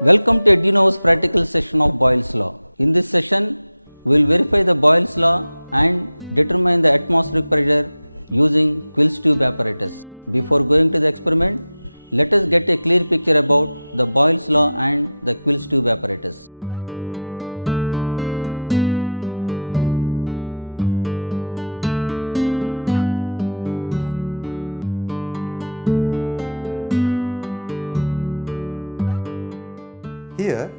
Welcome to Edunovus practical session of Boyle's law. In this session, we will verify the Boyle's law and determine the atmospheric pressure using Quills tube apparatus. Before going to the experiment, let us get a clear picture about the Boyle's law and the Quills tube apparatus. Here,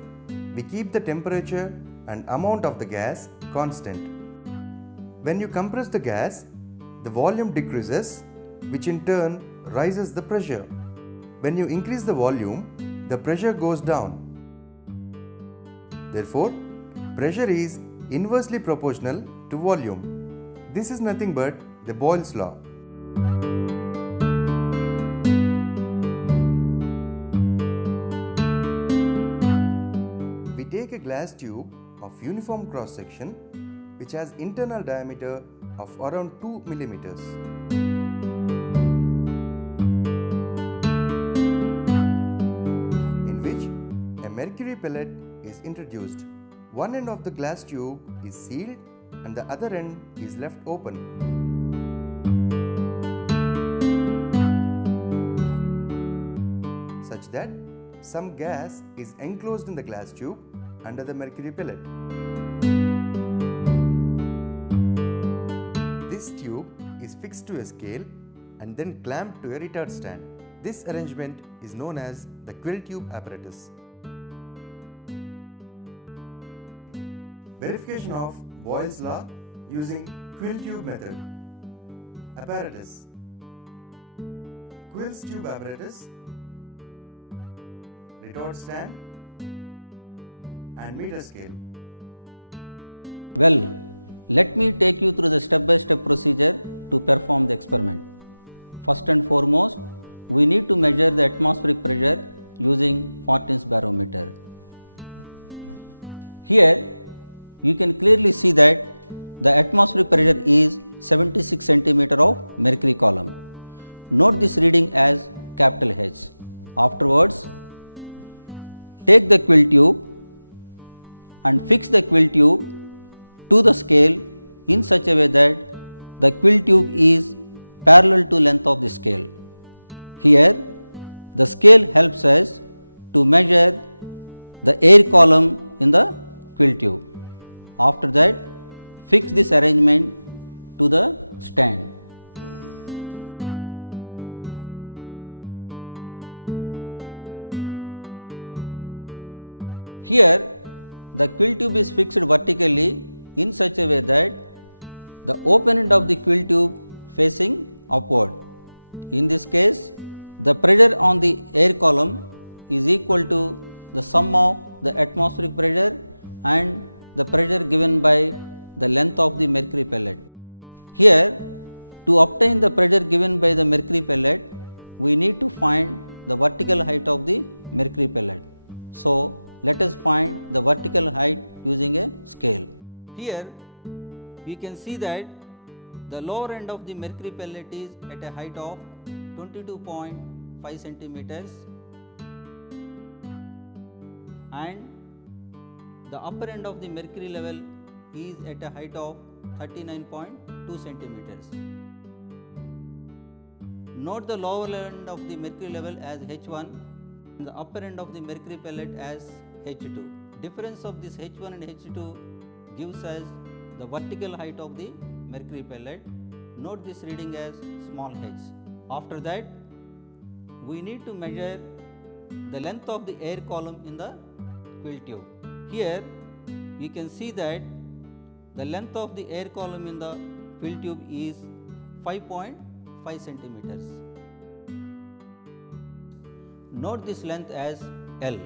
we keep the temperature and amount of the gas constant. When you compress the gas, the volume decreases, which in turn rises the pressure. When you increase the volume, the pressure goes down. Therefore, pressure is inversely proportional to volume. This is nothing but the Boyle's law. We take a glass tube of uniform cross section which has internal diameter of around 2 millimeters. In which a mercury pellet is introduced. One end of the glass tube is sealed and the other end is left open. Such that some gas is enclosed in the glass tube under the mercury pellet. This tube is fixed to a scale and then clamped to a retard stand. This arrangement is known as the quill tube apparatus. Verification of Boyle's law using quill tube method. Apparatus: Quills tube apparatus, retard stand and meter scale. Well, let me take you through the step-by-step procedure to perform the experiment. First and foremost, we need to measure the atmospheric pressure using 14's barometer. Here, you can clearly see that the atmospheric pressure is 76 cm of mercury column. Note this reading as capital H. Afterwards, take the quill tube and fix the quill tube to the scale in such a way that the quill tube is parallel to length of the scale. Here, the scale helps us to measure the air column in the quill tube. After that, fix this arrangement to the stand. Here, the quill tube is fixed vertically in such a way that the open end of the quill tube facing upward. In this case, the pressure on the air column is equal to the sum of the atmospheric pressure and the pressure given by the length of the mercury pellet. Here, to obtain the pressure given by the mercury pellet, we need to find the vertical height of the mercury pellet. So, let us find the vertical height using a scale. Here, we can see that the lower end of the mercury pellet is at a height of 22.5 centimeters and the upper end of the mercury level is at a height of 39.2 centimeters. Note the lower end of the mercury level as H1 and the upper end of the mercury pellet as H2. Difference of this H1 and H2 gives us the vertical height of the mercury pellet. Note this reading as small h. After that, we need to measure the length of the air column in the quill tube. Here, we can see that the length of the air column in the quill tube is 5.5 centimeters. Note this length as L.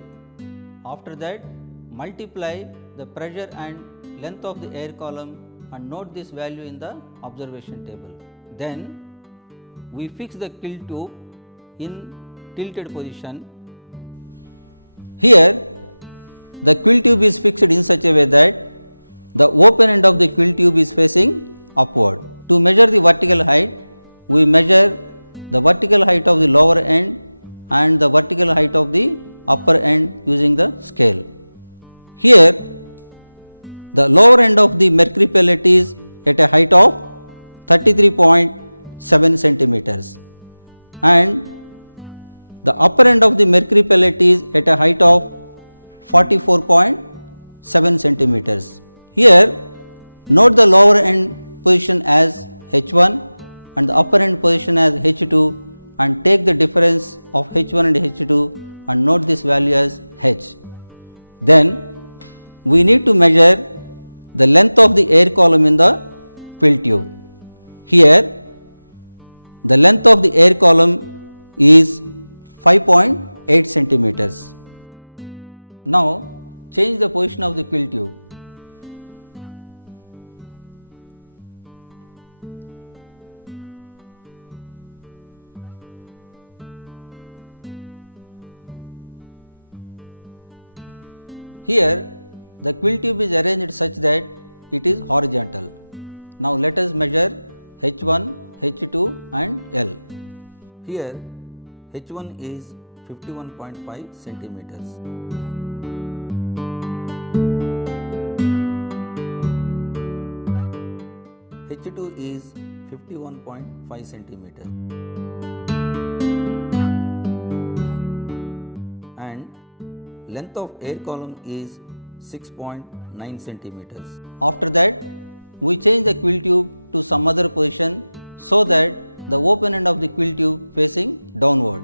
After that, multiply the pressure and length of the air column and note this value in the observation table. Then, we fix the quill tube in tilted position. Here, the quill tube is fixed in such a way that the open end of the quill tube is facing upward. To measure the vertical height, we measure the vertical height of the lower end and the vertical height of the upper end using the scale. Here the lower end of the mercury pellet is at a height of 33.7 centimeters and the upper end of the mercury pellet is at a height of 44.7 centimeters. Here note the lower end position as H1 and the upper end position as H2 and take the difference of H1 and H2 and note this value as H. Then we need to measure the length of the air column in the quill tube. Here the length of the air column is 5.8 centimeters. Now change the position of the quill tube. Here the quill tube is arranged such that it is horizontal. Now let us measure H1, H2 and L. Here H1 is 51.5 centimeters. H2 is 51.5 centimeters. And length of air column is 6.9 centimeters. After that, we change the quill tube to some other position so that the open end of the quill tube facing downward.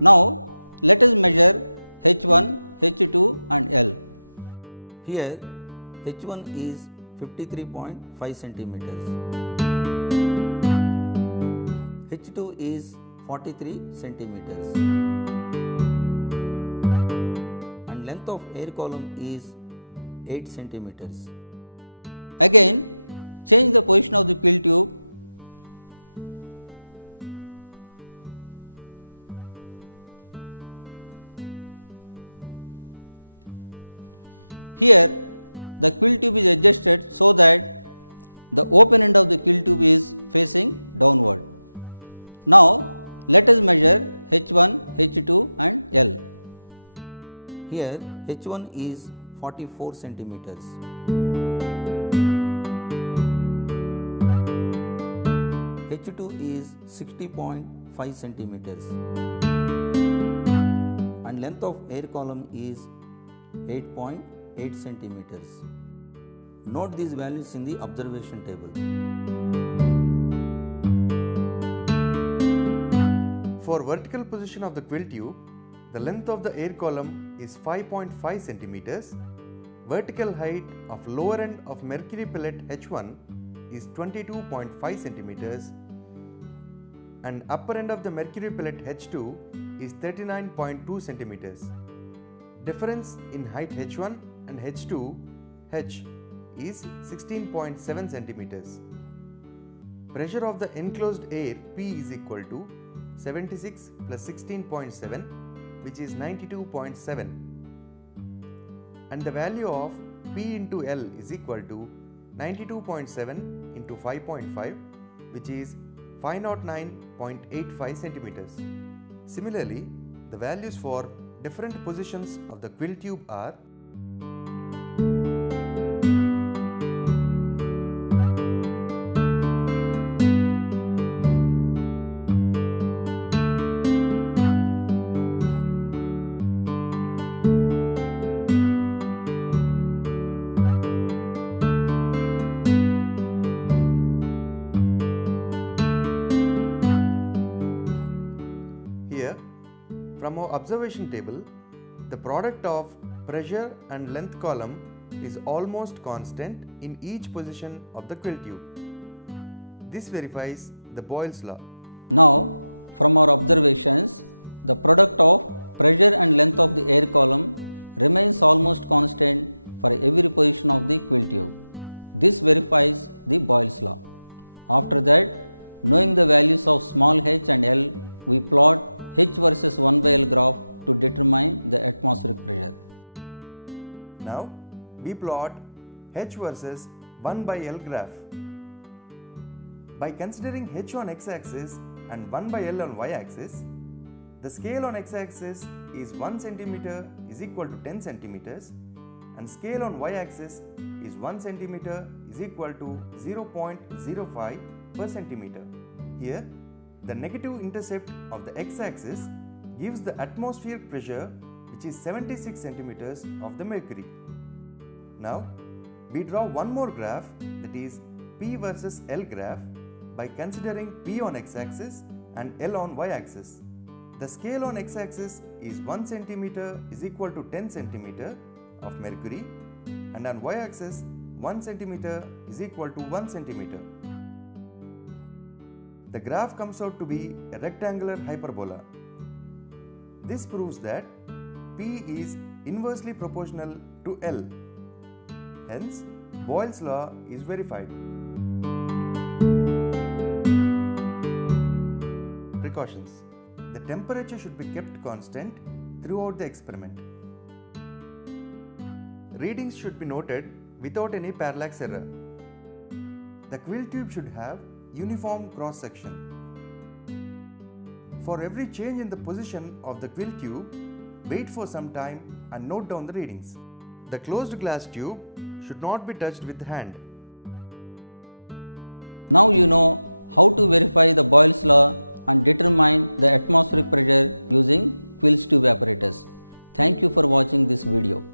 Now let us measure H1, H2 and L. Here H1 is 53.5 centimeters. H2 is 43 centimeters. And length of air column is 8 centimeters. Again change the position of the quill tube. Here the quill tube is adjusted so that the open end of the quill tube is facing downward. Now let us measure H1, H2 and L. Here H1 is 44 centimeters. H2 is 60.5 centimeters. And length of air column is 8.8 centimeters. Note these values in the observation table. For vertical position of the quill tube, the length of the air column is 5.5 centimeters. Vertical height of lower end of mercury pellet H1 is 22.5 centimeters and upper end of the mercury pellet H2 is 39.2 centimeters. Difference in height H1 and H2 H is 16.7 centimeters. Pressure of the enclosed air P is equal to 76 plus 16.7, which is 92.7, and the value of P into L is equal to 92.7 into 5.5, which is 509.85 centimeters. Similarly, the values for different positions of the quill tube are here. From our observation table, the product of pressure and length column is almost constant in each position of the quill tube. This verifies the Boyle's law. Now, from our observations, the product of pressure and length of the air column remains almost constant for every position of the quill tube. This verifies the Boyle's law. After that, knowing the values of small h and L, we plot H versus 1 by L graph to determine the atmospheric pressure. Now we plot H versus 1 by L graph. By considering H on x-axis and 1 by L on y-axis, the scale on x-axis is 1 cm is equal to 10 cm and scale on y-axis is 1 cm is equal to 0.05 per centimeter. Here, the negative intercept of the x-axis gives the atmospheric pressure, which is 76 centimeters of the mercury. Now, we draw one more graph, that is P versus L graph, by considering P on x-axis and L on y-axis. The scale on x-axis is 1 centimeter is equal to 10 centimeter of mercury, and on y-axis 1 centimeter is equal to 1 centimeter. The graph comes out to be a rectangular hyperbola. This proves that P is inversely proportional to L. Hence, Boyle's law is verified. Precautions. The temperature should be kept constant throughout the experiment. Readings should be noted without any parallax error. The quill tube should have uniform cross section. For every change in the position of the quill tube, wait for some time and note down the readings. The closed glass tube should not be touched with the hand. Now you know how to verify the Boyle's law and determine the atmospheric pressure using Quill's tube apparatus. Thank you for watching this video.